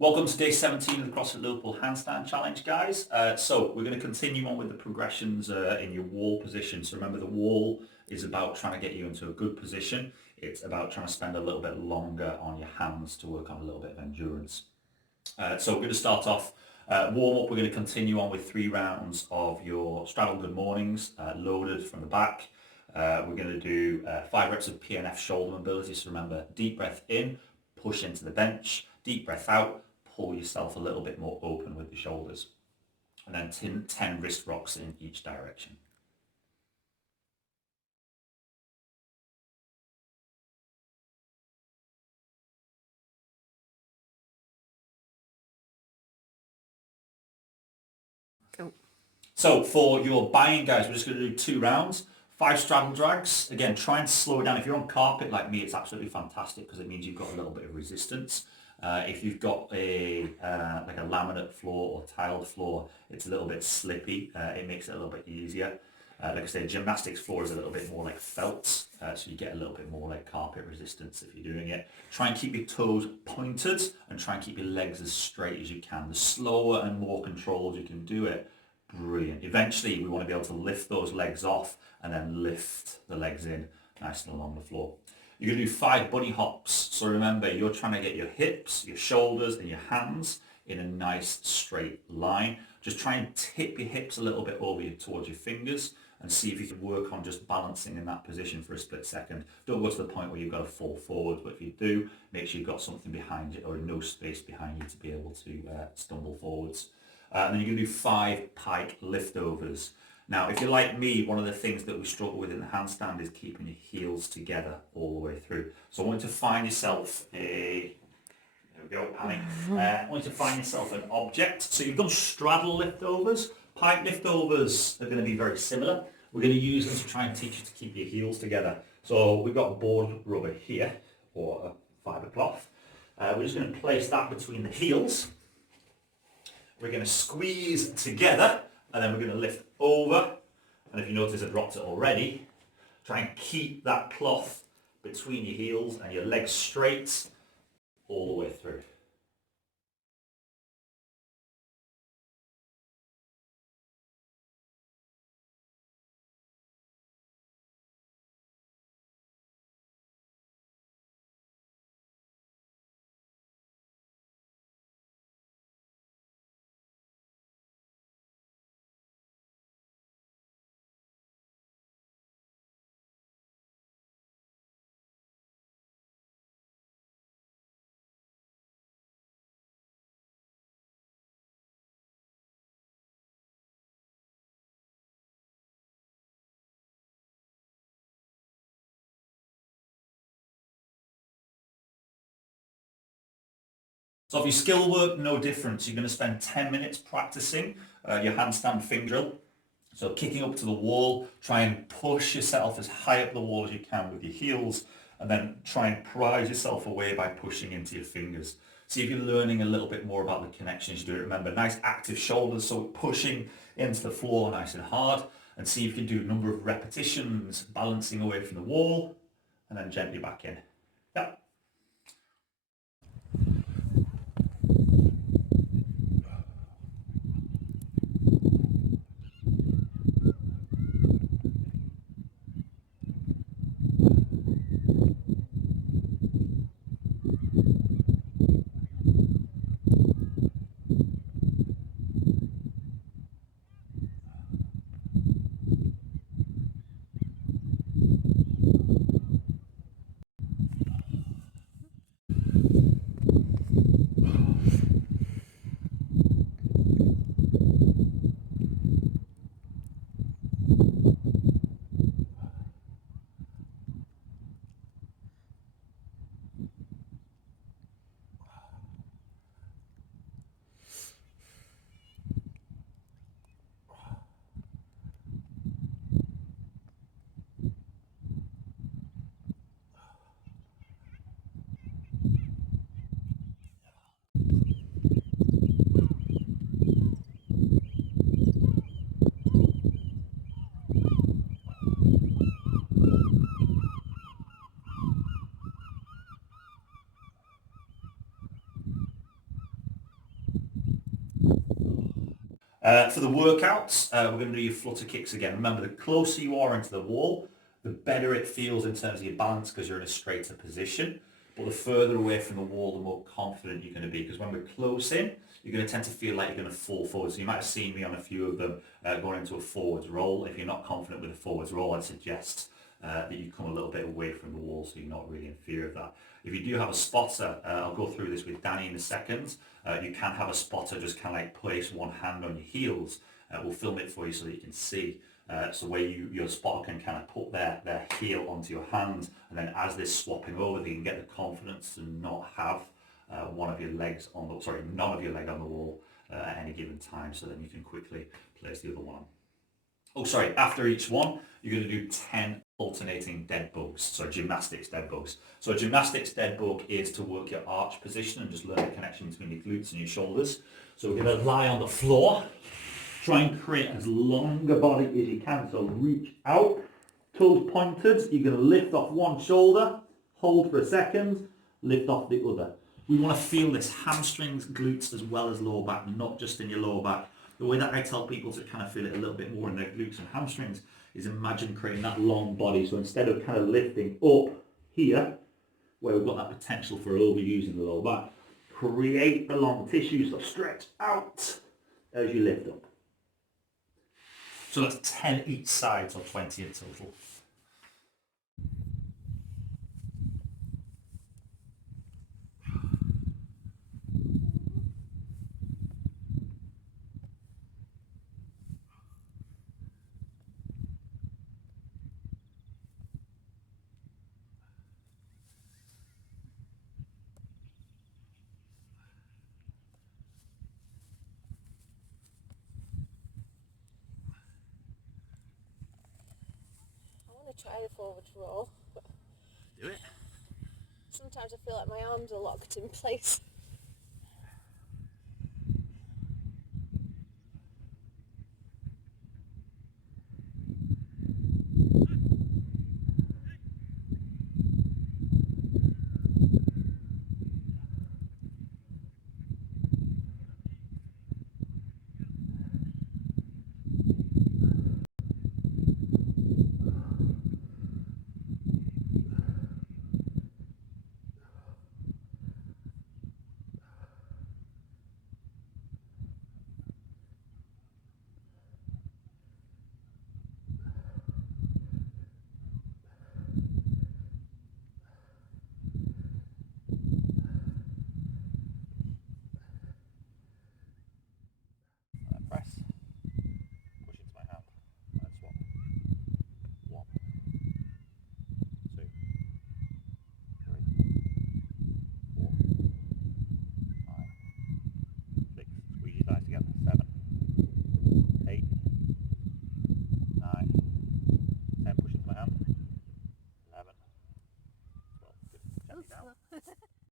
Welcome to day 17 of the CrossFit Liverpool handstand challenge, guys. So we're going to continue on with the progressions in your wall position. So remember, the wall is about trying to get you into a good position. It's about trying to spend a little bit longer on your hands to work on a little bit of endurance. So we're going to start off warm up. We're going to continue on with 3 rounds of your straddle good mornings, loaded from the back. We're going to do 5 reps of PNF shoulder mobility. So remember, deep breath in, push into the bench, deep breath out, pull yourself a little bit more open with the shoulders. And then 10 wrist rocks in each direction. Cool. So for your buy-in, guys, we're just going to do 2 rounds. 5 straddle drags. Again, try and slow it down. If you're on carpet like me, it's absolutely fantastic because it means you've got a little bit of resistance. If you've got like a laminate floor or tiled floor, it's a little bit slippy. It makes it a little bit easier. Like I said, gymnastics floor is a little bit more like felt, so you get a little bit more like carpet resistance if you're doing it. Try and keep your toes pointed and try and keep your legs as straight as you can. The slower and more controlled you can do it, brilliant. Eventually, we want to be able to lift those legs off and then lift the legs in nice and along the floor. You're going to do 5 bunny hops. So remember, you're trying to get your hips, your shoulders and your hands in a nice straight line. Just try and tip your hips a little bit over towards your fingers and see if you can work on just balancing in that position for a split second. Don't go to the point where you've got to fall forward, but if you do, make sure you've got something behind you or no space behind you to be able to stumble forwards. And then you're going to do 5 pike liftovers. Now, if you're like me, one of the things that we struggle with in the handstand is keeping your heels together all the way through. So I want you to find yourself there we go, Annie. I want you to find yourself an object. So you've done straddle liftovers. Pike liftovers are going to be very similar. We're going to use them to try and teach you to keep your heels together. So we've got board rubber here, or a fibre cloth. We're just going to place that between the heels. We're going to squeeze together, and then we're going to lift over. And if you notice I dropped it already, try and keep that cloth between your heels and your legs straight all the way through. So if your skill work, no difference. You're going to spend 10 minutes practicing your handstand finger drill. So kicking up to the wall, try and push yourself as high up the wall as you can with your heels, and then try and prise yourself away by pushing into your fingers. See if you're learning a little bit more about the connections you do. Remember, nice active shoulders, so pushing into the floor nice and hard, and see if you can do a number of repetitions, balancing away from the wall, and then gently back in. Yeah. For the workouts, we're going to do your flutter kicks again. Remember, the closer you are into the wall, the better it feels in terms of your balance because you're in a straighter position. But the further away from the wall, the more confident you're going to be, because when we're close in, you're going to tend to feel like you're going to fall forward. So you might have seen me on a few of them going into a forwards roll. If you're not confident with a forwards roll, I'd suggest that you come a little bit away from the wall so you're not really in fear of that. If you do have a spotter, I'll go through this with Danny in a second. You can have a spotter just kind of like place one hand on your heels. We'll film it for you so that you can see. So where your spotter can kind of put their heel onto your hand, and then as they're swapping over, they can get the confidence to not have none of your leg on the wall at any given time, so then you can quickly place the other one on. Oh, sorry, after each one, you're going to do 10 alternating dead bugs, so gymnastics dead bugs. So a gymnastics dead bug is to work your arch position and just learn the connection between your glutes and your shoulders. So we're going to lie on the floor, try and create as long a body as you can, so reach out, toes pointed, you're going to lift off one shoulder, hold for a second, lift off the other. We want to feel this hamstrings, glutes, as well as lower back, not just in your lower back. The way that I tell people to kind of feel it a little bit more in their glutes and hamstrings is imagine creating that long body. So instead of kind of lifting up here, where we've got that potential for overusing the lower back, create the long tissue, so stretch out as you lift up. So that's 10 each side, so 20 in total. Try the forwards roll. Do it. Sometimes I feel like my arms are locked in place. Press.